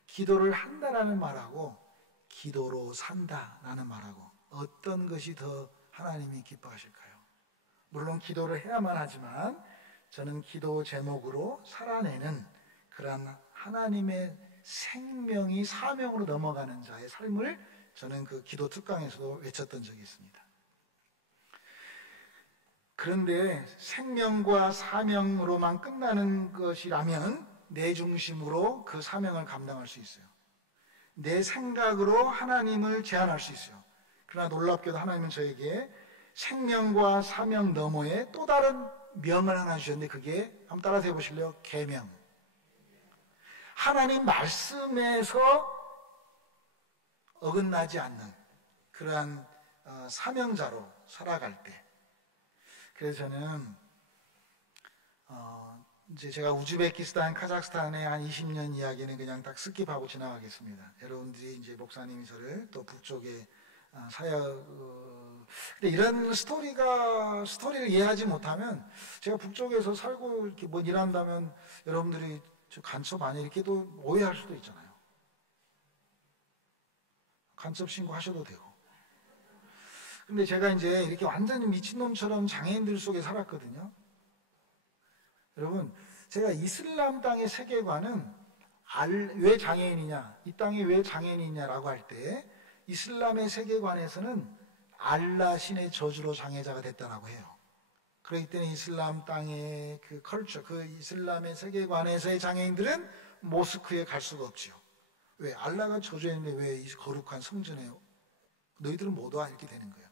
기도를 한다라는 말하고 기도로 산다라는 말하고 어떤 것이 더 하나님이 기뻐하실까요? 물론 기도를 해야만 하지만 저는 기도 제목으로 살아내는 그런 하나님의 생명이 사명으로 넘어가는 자의 삶을 저는 그 기도 특강에서도 외쳤던 적이 있습니다. 그런데 생명과 사명으로만 끝나는 것이라면 내 중심으로 그 사명을 감당할 수 있어요. 내 생각으로 하나님을 제한할 수 있어요. 그러나 놀랍게도 하나님은 저에게 생명과 사명 너머에 또 다른 명을 하나 주셨는데 그게 한번 따라서 해보실래요? 계명. 하나님 말씀에서 어긋나지 않는 그러한 사명자로 살아갈 때, 그래서 저는 이제 제가 우즈베키스탄, 카자흐스탄의 한 20년 이야기는 그냥 딱 스킵하고 지나가겠습니다. 여러분들이 이제 목사님이 저를 또 북쪽에 근데 이런 스토리를 이해하지 못하면 제가 북쪽에서 살고 이렇게 뭐 일한다면 여러분들이 저 간첩 아니 이렇게도 오해할 수도 있잖아요. 간첩 신고하셔도 되고. 근데 제가 이제 이렇게 완전히 미친놈처럼 장애인들 속에 살았거든요. 여러분, 제가 이슬람 땅의 세계관은 왜 장애인이냐, 이 땅에 왜 장애인이 있냐라고 할 때 이슬람의 세계관에서는 알라 신의 저주로 장애자가 됐다라고 해요. 그렇기 때문에 이슬람 땅의 그 컬처, 그 이슬람의 세계관에서의 장애인들은 모스크에 갈 수가 없지요. 왜? 알라가 저주했는데 왜 이 거룩한 성전에 너희들은 못 와? 이렇게 되는 거예요.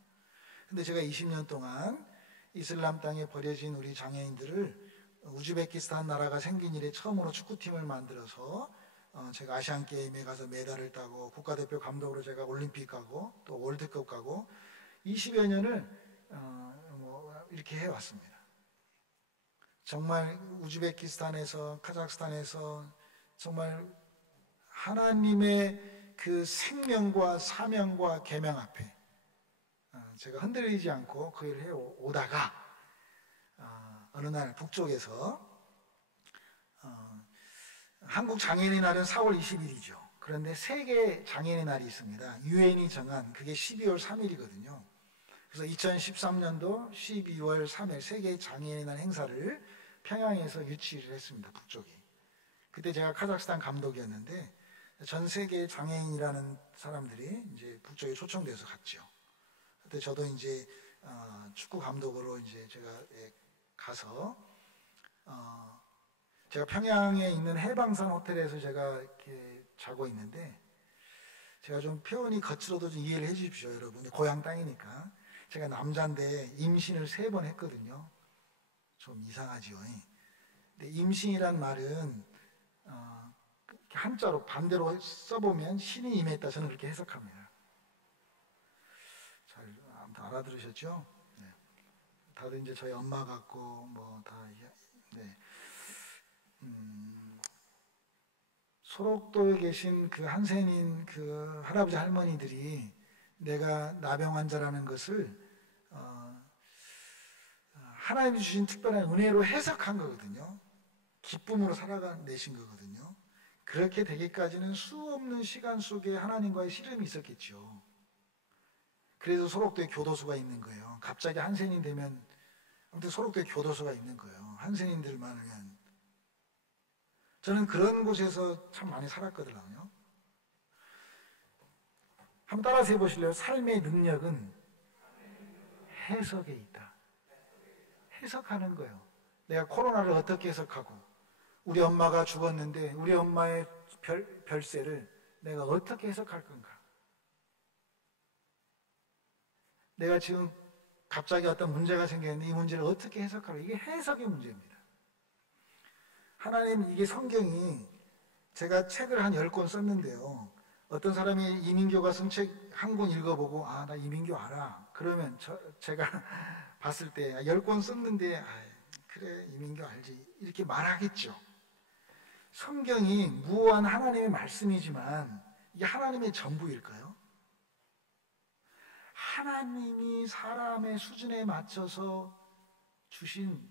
근데 제가 20년 동안 이슬람 땅에 버려진 우리 장애인들을 우즈베키스탄 나라가 생긴 이래 처음으로 축구팀을 만들어서 제가 아시안게임에 가서 메달을 따고 국가대표 감독으로 제가 올림픽 가고 또 월드컵 가고 20여 년을 이렇게 해왔습니다. 정말 우즈베키스탄에서 카자흐스탄에서 정말 하나님의 그 생명과 사명과 계명 앞에 제가 흔들리지 않고 그 일을 해오다가 어느 날 북쪽에서 한국 장애인의 날은 4월 20일이죠. 그런데 세계 장애인의 날이 있습니다. 유엔이 정한 그게 12월 3일이거든요. 그래서 2013년도 12월 3일 세계 장애인의 날 행사를 평양에서 유치를 했습니다. 북쪽이. 그때 제가 카자흐스탄 감독이었는데 전 세계 장애인이라는 사람들이 이제 북쪽에 초청돼서 갔죠. 그때 저도 이제 축구 감독으로 이제 제가 가서 제가 평양에 있는 해방산 호텔에서 제가 이렇게 자고 있는데 제가 좀 표현이 거칠어도 좀 이해를 해 주십시오, 여러분. 고향 땅이니까. 제가 남자인데 임신을 3번 했거든요. 좀 이상하지요. 근데 임신이란 말은 한자로 반대로 써보면 신이 임했다. 저는 그렇게 해석합니다. 잘 아무튼 알아들으셨죠? 네. 다들 이제 저희 엄마 같고 뭐 다 네. 소록도에 계신 그 한센인 그 할아버지 할머니들이 내가 나병 환자라는 것을 하나님이 주신 특별한 은혜로 해석한 거거든요. 기쁨으로 살아내신 거거든요. 그렇게 되기까지는 수없는 시간 속에 하나님과의 씨름이 있었겠죠. 그래서 소록도에 교도소가 있는 거예요. 갑자기 한센인 되면 아무튼 소록도에 교도소가 있는 거예요. 한센인들만 하면. 저는 그런 곳에서 참 많이 살았거든요. 한번 따라서 해보실래요? 삶의 능력은 해석에 있다. 해석하는 거예요. 내가 코로나를 어떻게 해석하고 우리 엄마가 죽었는데 우리 엄마의 별세를 내가 어떻게 해석할 건가? 내가 지금 갑자기 어떤 문제가 생겼는데 이 문제를 어떻게 해석할까? 이게 해석의 문제입니다. 하나님, 이게 성경이 제가 책을 한 10권 썼는데요. 어떤 사람이 이민교가 쓴 책 한 권 읽어보고 나 이민교 알아. 그러면 제가 봤을 때 10권 썼는데 그래 이민교 알지 이렇게 말하겠죠. 성경이 무한 하나님의 말씀이지만 이게 하나님의 전부일까요? 하나님이 사람의 수준에 맞춰서 주신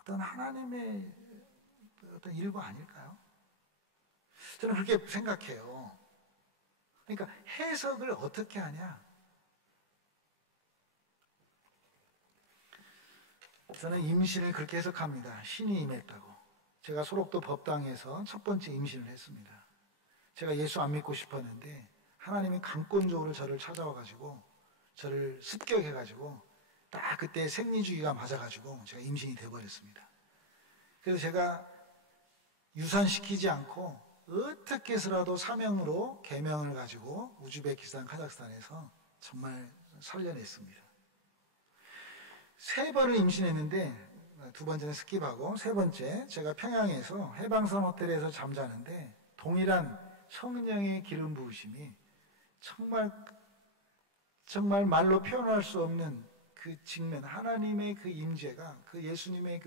어떤 하나님의 어떤 일과 아닐까요? 저는 그렇게 생각해요. 그러니까 해석을 어떻게 하냐? 저는 임신을 그렇게 해석합니다. 신이 임했다고. 제가 소록도 법당에서 첫 번째 임신을 했습니다. 제가 예수 안 믿고 싶었는데 하나님이 강권적으로 저를 찾아와가지고 저를 습격해가지고 딱 그때 생리주기가 맞아가지고 제가 임신이 되어버렸습니다. 그래서 제가 유산시키지 않고 어떻게 해서라도 사명으로 계명을 가지고 우즈베키스탄, 카자흐스탄에서 정말 살려냈습니다. 3번을 임신했는데 2번째는 스킵하고 3번째 제가 평양에서 해방산 호텔에서 잠자는데 동일한 성령의 기름 부으심이 정말 말로 표현할 수 없는 그 직면, 하나님의 그 임재가 그 예수님의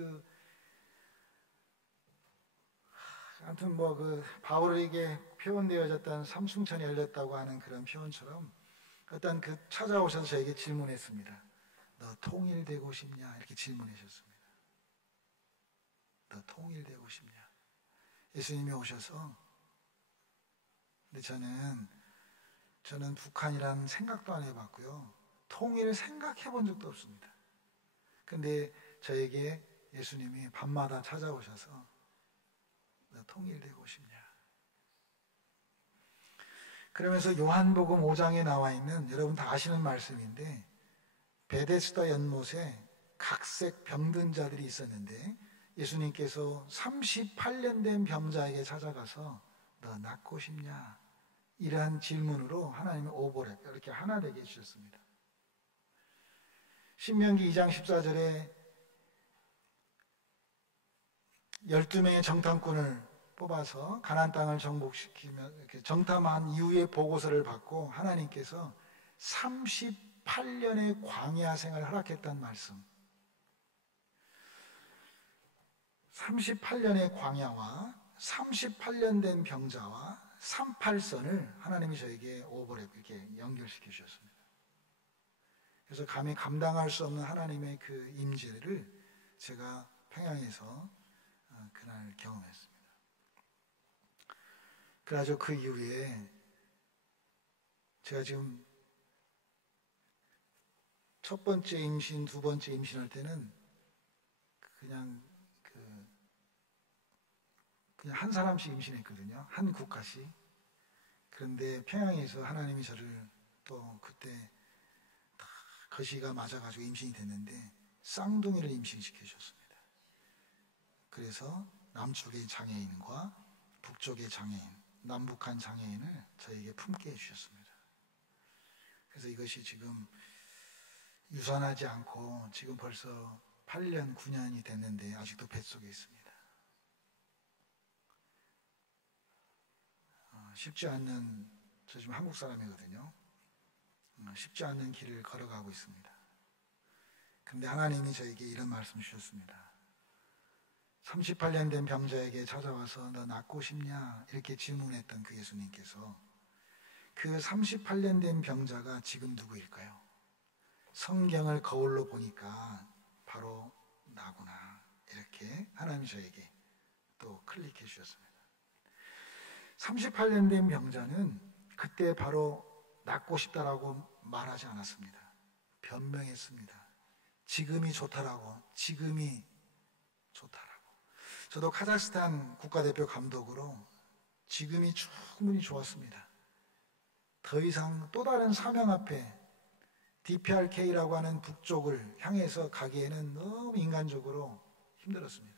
아무튼 그 바울에게 표현되어졌던 삼층천이 열렸다고 하는 그런 표현처럼 어떤 그 찾아오셔서 저에게 질문했습니다. 너 통일되고 싶냐? 이렇게 질문하셨습니다. 너 통일되고 싶냐? 예수님이 오셔서 근데 저는 북한이라는 생각도 안 해봤고요. 통일을 생각해 본 적도 없습니다. 근데 저에게 예수님이 밤마다 찾아오셔서 너 통일되고 싶냐? 그러면서 요한복음 5장에 나와 있는, 여러분 다 아시는 말씀인데, 베데스다 연못에 각색 병든 자들이 있었는데 예수님께서 38년 된 병자에게 찾아가서 너 낫고 싶냐? 이러한 질문으로 하나님의 오보랩, 이렇게 하나 되게 해주셨습니다. 신명기 2장 14절에 12명의 정탐꾼을 뽑아서 가나안 땅을 정복시키며 이렇게 정탐한 이후에 보고서를 받고 하나님께서 38년의 광야 생활을 허락했다는 말씀. 38년의 광야와 38년 된 병자와 38선을 하나님이 저에게 오버랩 이렇게 연결시켜 주셨습니다. 그래서 감히 감당할 수 없는 하나님의 그 임재를 제가 평양에서 그날 경험했습니다. 그래가지고 그 이후에 제가 지금 첫 번째 임신, 두 번째 임신할 때는 그냥 한 사람씩 임신했거든요. 한 국가씩. 그런데 평양에서 하나님이 저를 또 그때 다 거시가 맞아가지고 임신이 됐는데 쌍둥이를 임신시켜 주셨습니다. 그래서 남쪽의 장애인과 북쪽의 장애인, 남북한 장애인을 저에게 품게 해주셨습니다. 그래서 이것이 지금 유산하지 않고 지금 벌써 8년, 9년이 됐는데 아직도 뱃속에 있습니다. 쉽지 않는, 저 지금 한국 사람이거든요. 쉽지 않는 길을 걸어가고 있습니다. 그런데 하나님이 저에게 이런 말씀 주셨습니다. 38년 된 병자에게 찾아와서 너 낫고 싶냐? 이렇게 질문했던 그 예수님께서 그 38년 된 병자가 지금 누구일까요? 성경을 거울로 보니까 바로 나구나. 이렇게 하나님이 저에게 또 클릭해 주셨습니다. 38년 된 병자는 그때 바로 낫고 싶다라고 말하지 않았습니다. 변명했습니다. 지금이 좋다라고, 지금이 좋다라고. 저도 카자흐스탄 국가대표 감독으로 지금이 충분히 좋았습니다. 더 이상 또 다른 사명 앞에 DPRK라고 하는 북쪽을 향해서 가기에는 너무 인간적으로 힘들었습니다.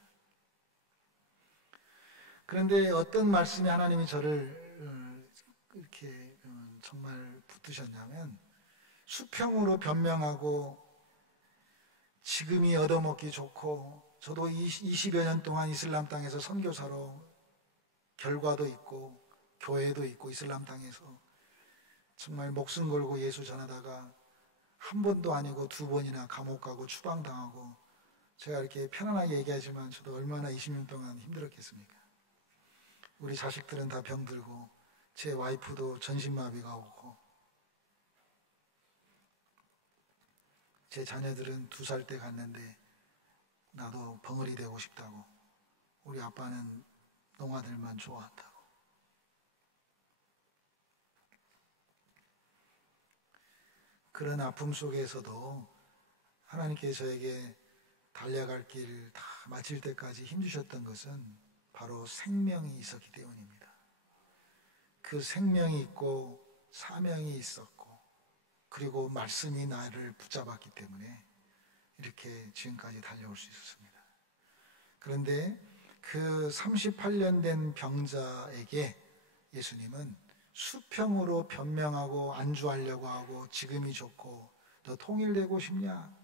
그런데 어떤 말씀이 하나님이 저를 이렇게 정말 붙드셨냐면, 수평으로 변명하고 지금이 얻어먹기 좋고, 저도 20여 년 동안 이슬람 땅에서 선교사로 결과도 있고 교회도 있고 이슬람 땅에서 정말 목숨 걸고 예수 전하다가 한 번도 아니고 두 번이나 감옥 가고 추방당하고, 제가 이렇게 편안하게 얘기하지만 저도 얼마나 20년 동안 힘들었겠습니까? 우리 자식들은 다 병들고 제 와이프도 전신마비가 오고 제 자녀들은 2살 때 갔는데 나도 벙어리 되고 싶다고, 우리 아빠는 농아들만 좋아한다고. 그런 아픔 속에서도 하나님께 저에게 달려갈 길 다 마칠 때까지 힘주셨던 것은 바로 생명이 있었기 때문입니다. 그 생명이 있고 사명이 있었고 그리고 말씀이 나를 붙잡았기 때문에 이렇게 지금까지 달려올 수 있었습니다. 그런데 그 38년 된 병자에게 예수님은 수평으로 변명하고 안주하려고 하고, 지금이 좋고 너 통일되고 싶냐?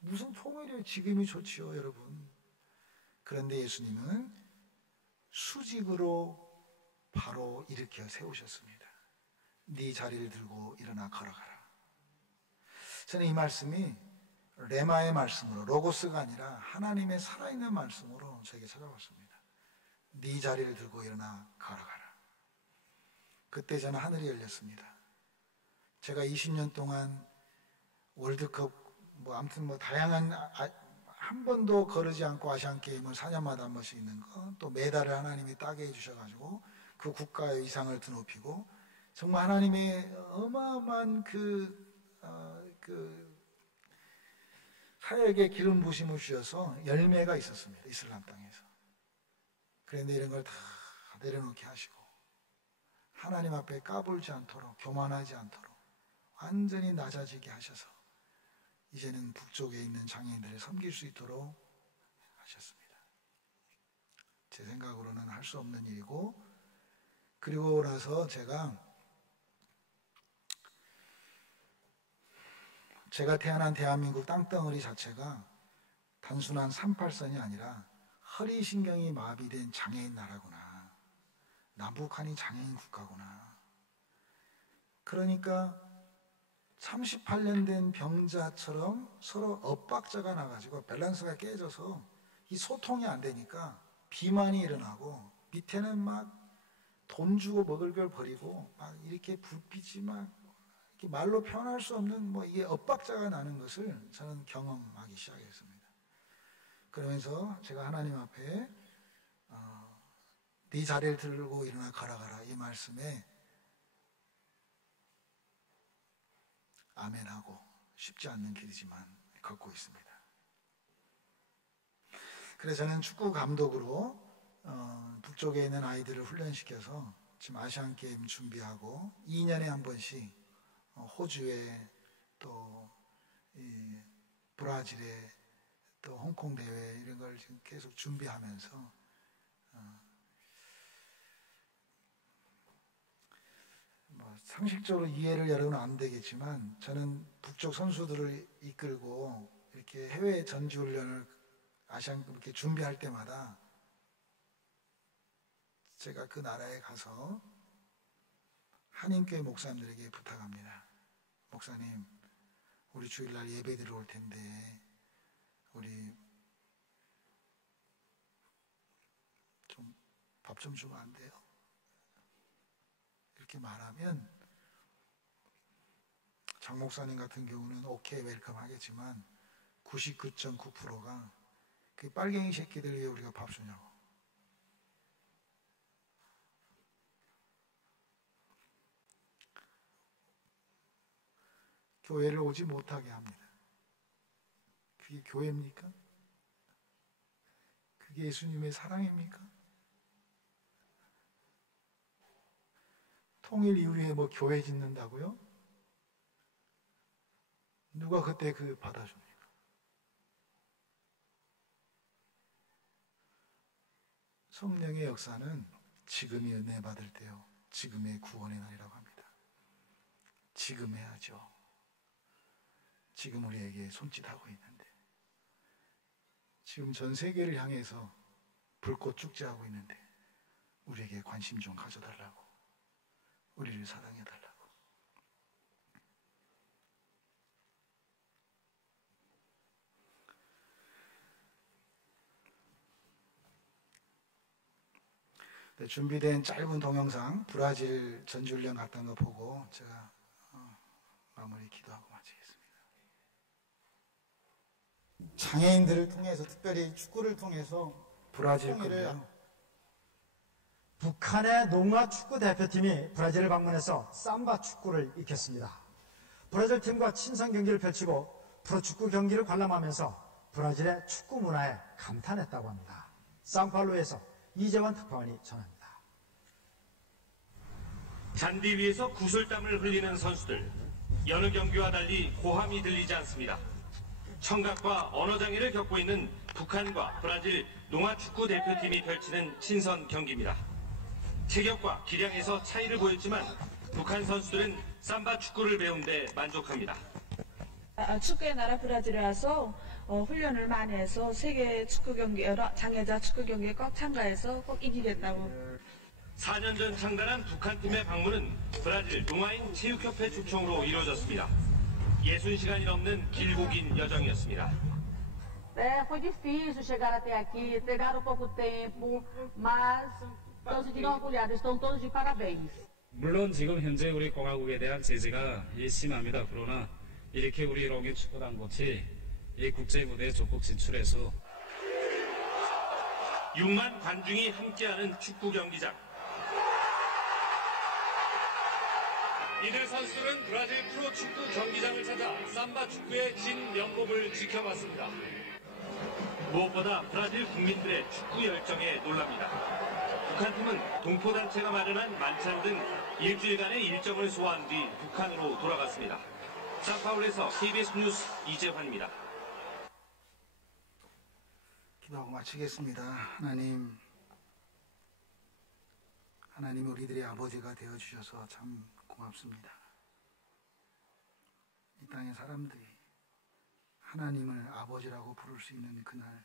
무슨 통일이에요? 지금이 좋지요, 여러분. 그런데 예수님은 수직으로 바로 일으켜 세우셨습니다. 네 자리를 들고 일어나 걸어가라. 저는 이 말씀이 레마의 말씀으로, 로고스가 아니라 하나님의 살아있는 말씀으로 저에게 찾아왔습니다. 네 자리를 들고 일어나 걸어가라. 그때 저는 하늘이 열렸습니다. 제가 20년 동안 월드컵 아무튼 다양한, 한 번도 거르지 않고 아시안게임을 4년마다 한 번씩 있는 거, 또 메달을 하나님이 따게 해주셔가지고 그 국가의 위상을 드높이고, 정말 하나님의 어마어마한 사역에 기름 부심을 주셔서 열매가 있었습니다. 이슬람 땅에서. 그런데 이런 걸 다 내려놓게 하시고 하나님 앞에 까불지 않도록, 교만하지 않도록 완전히 낮아지게 하셔서 이제는 북쪽에 있는 장애인들을 섬길 수 있도록 하셨습니다. 제 생각으로는 할 수 없는 일이고, 그리고 나서 제가 태어난 대한민국 땅덩어리 자체가 단순한 38선이 아니라 허리신경이 마비된 장애인 나라구나. 남북한이 장애인 국가구나. 그러니까 38년 된 병자처럼 서로 엇박자가 나가지고 밸런스가 깨져서 이 소통이 안 되니까 비만이 일어나고, 밑에는 막 돈 주고 먹을 걸 버리고 막 이렇게 불빛이 막 이렇게 말로 표현할 수 없는 뭐 이게 엇박자가 나는 것을 저는 경험하기 시작했습니다. 그러면서 제가 하나님 앞에 네 자리를 들고 일어나 걸어가라 이 말씀에 아멘하고, 쉽지 않는 길이지만 걷고 있습니다. 그래서 저는 축구 감독으로 북쪽에 있는 아이들을 훈련시켜서 지금 아시안게임 준비하고 2년에 한 번씩 호주에 또 브라질에 또 홍콩 대회 이런 걸 지금 계속 준비하면서 상식적으로 이해를 여러분은 안 되겠지만 저는 북쪽 선수들을 이끌고 이렇게 해외 전지훈련을 아시안 이렇게 준비할 때마다 제가 그 나라에 가서 한인교회 목사님들에게 부탁합니다. 목사님, 우리 주일날 예배 들어올 텐데 우리 좀 밥 좀 주면 안 돼요? 이렇게 말하면 장 목사님 같은 경우는 오케이 웰컴 하겠지만 99.9%가 그 빨갱이 새끼들 위해 우리가 밥 주냐고. 교회를 오지 못하게 합니다. 그게 교회입니까? 그게 예수님의 사랑입니까? 통일 이후에 뭐 교회 짓는다고요? 누가 그때 그 받아줍니까? 성령의 역사는 지금이 은혜 받을 때요, 지금의 구원의 날이라고 합니다. 지금 해야죠. 지금 우리에게 손짓하고 있는데, 지금 전 세계를 향해서 불꽃 축제하고 있는데 우리에게 관심 좀 가져달라고, 우리를 사랑해달라고. 네, 준비된 짧은 동영상 브라질 전지훈련 갔던 거 보고 제가 마무리 기도하고 마치겠습니다. 장애인들을 통해서, 특별히 축구를 통해서 브라질 통일을, 북한의 농아 축구 대표팀이 브라질을 방문해서 삼바 축구를 익혔습니다. 브라질 팀과 친선 경기를 펼치고 프로축구 경기를 관람하면서 브라질의 축구 문화에 감탄했다고 합니다. 상파울루에서 이재원 특파원이 전합니다. 잔디 위에서 구슬땀을 흘리는 선수들. 여느 경기와 달리 고함이 들리지 않습니다. 청각과 언어장애를 겪고 있는 북한과 브라질 농아축구 대표팀이 펼치는 친선 경기입니다. 체격과 기량에서 차이를 보였지만 북한 선수들은 삼바 축구를 배운 데 만족합니다. 축구의 나라 브라질에 와서 훈련을 많이 해서 세계 축구 경기, 여러 장애자 축구 경기에 꼭 참가해서 꼭 이기겠다고. 4년 전 창단한 북한팀의 방문은 브라질 농아인 체육협회 초청으로 이루어졌습니다. 60시간이 넘는 길고 긴 여정이었습니다. Foi difícil chegar até aqui, pegaram pouco tempo, mas conseguiram agulhar, estão todos de parabéns. 물론 지금 현재 우리 공화국에 대한 제재가 심합니다. 그러나 이렇게 우리 롱이 축구단꽃이 이 국제 무대에 적극 진출해서 6만 관중이 함께하는 축구 경기장. 이들 선수들은 브라질 프로축구 경기장을 찾아 삼바 축구의 진면목을 지켜봤습니다. 무엇보다 브라질 국민들의 축구 열정에 놀랍니다. 북한팀은 동포단체가 마련한 만찬 등 일주일간의 일정을 소화한 뒤 북한으로 돌아갔습니다. 상파울에서 KBS 뉴스 이재환입니다. 기도하고 마치겠습니다. 하나님 우리들의 아버지가 되어주셔서 참 고맙습니다. 이 땅의 사람들이 하나님을 아버지라고 부를 수 있는 그날,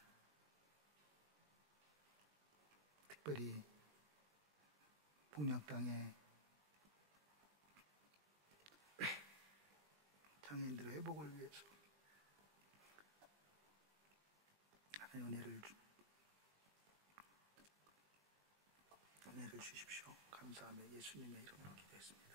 특별히 북녘 땅에 장애인들의 회복을 위해서 하나님 은혜를 주십시오. 감사하며 예수님의 이름으로 기도했습니다.